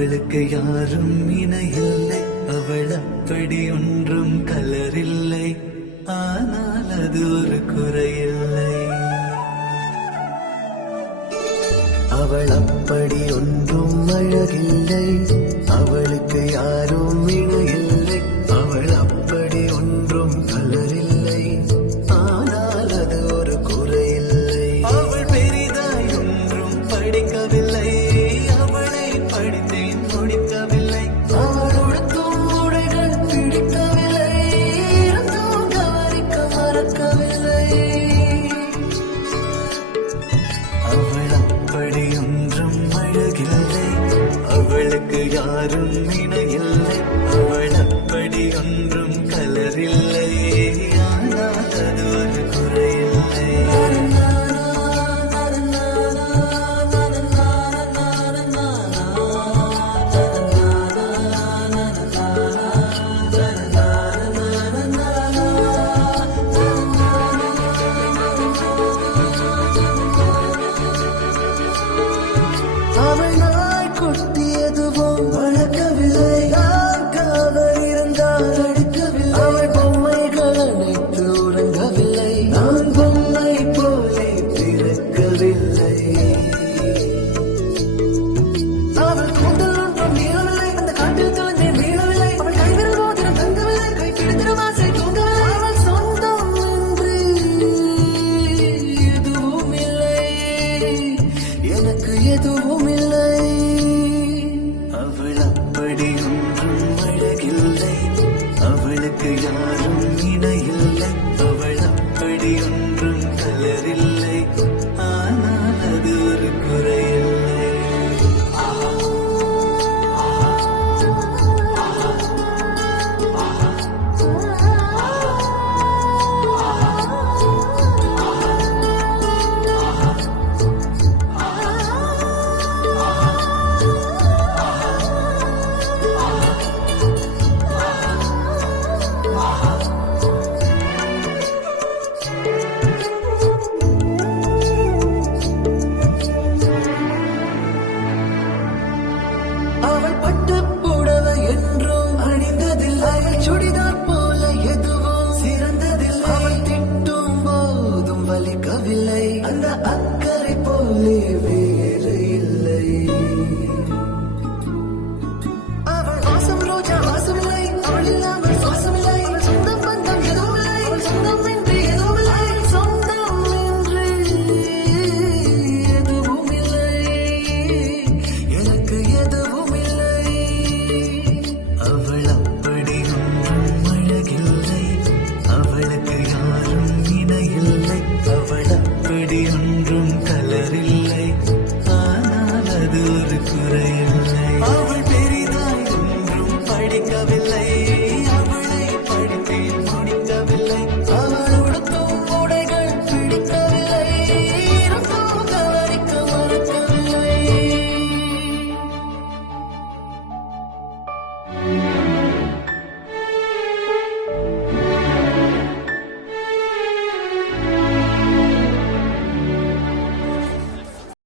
அவளுக்கு யாரும் இணையில்லை, அவள் அப்படி ஒன்றும் கலரில்லை, ஆனால் அது ஒரு குறையில்லை. அவள் அப்படி ஒன்றும் அழகில்லை, அவளுக்கு யாரும் இணையில்லை, அவள் அப்படி ஒன்றும் கலரில்லை, ஆனால் அது ஒரு குறையில்லை. அவள் பெரிதாய் ஒன்றும் படிக்கவில்லை, அவளை படித்தேன் முடிக்கவில்லை. அவள் உடுத்தும் உடைகள் பிடிக்கவில்லை, இருந்தும் கவனிக்க மறக்கவில்லை. அவள் அப்படி ஒன்றும் அழகில்லை, அவளுக்கு யாரும் இணையில்லை, அவள் அப்படி ஒன்றும் கலரில்லை, ஆனால் அது ஒரு குறையில்லை. அவள் நாய் கொட்டியதுவும் வளர்க்கவில்லை, நான் காவல் இருந்தால் அடிக்கவில்லை. அவள் பொம்மைகள் அனைத்து உறங்கவில்லை, நான் பொம்மை போலே பிறக்கவில்லை. அவள் கூந்தல் ஒன்றும் மீறவில்லை, அந்த காட்டில் தோன்றி மீறவில்லை. அவள் கைவிரல் மோதிரம் தங்கவில்லை, கை பிடித்திடும் ஆசை தூங்கவில்லை. அவள் சொந்தம் என்று எதுவும் இல்லை, எனக்கு எதுவும் இல்லை. அவள் அப்படி ஒன்றும் அழகில்லை, அவளுக்கு யாரும் இணையில்லை, அவள் அப்படி ஒன்றும் கலரில்லை, ஆனால் அது ஒரு குறையில்லை. அவள் பட்டுப் புடவை என்றும் அணிந்ததில்லை, சுடிதார் போல எதுவும் சிறந்ததில்லை. அவள் திட்டும் போதும் வலிக்கவில்லை, அந்த அக்கறை போலே